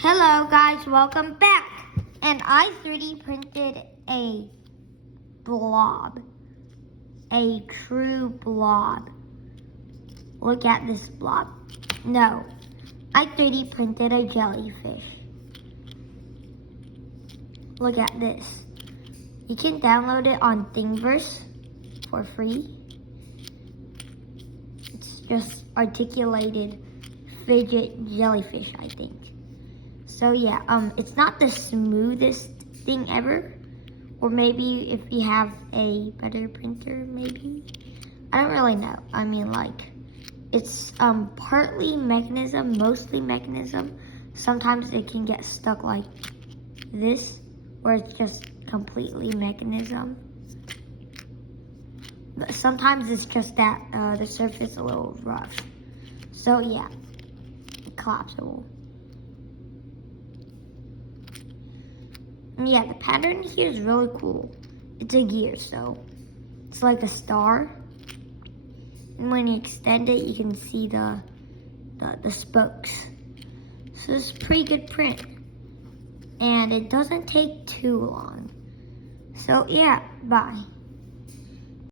Hello guys, welcome back. And I 3D printed a blob, a true blob. Look at this blob. No, I 3D printed a jellyfish. Look at this. You can download it on Thingiverse for free. It's just articulated fidget jellyfish, I think. So yeah, it's not the smoothest thing ever. Or maybe if you have a better printer, maybe. I don't really know. I mean, like, it's partly mechanism, mostly mechanism. Sometimes it can get stuck like this, where it's just completely mechanism. But sometimes it's just that the surface is a little rough. So yeah, collapsible. Yeah, the pattern here is really cool. It's a gear, so it's like a star. And when you extend it, you can see the spokes. So it's a pretty good print. And it doesn't take too long. So yeah, bye.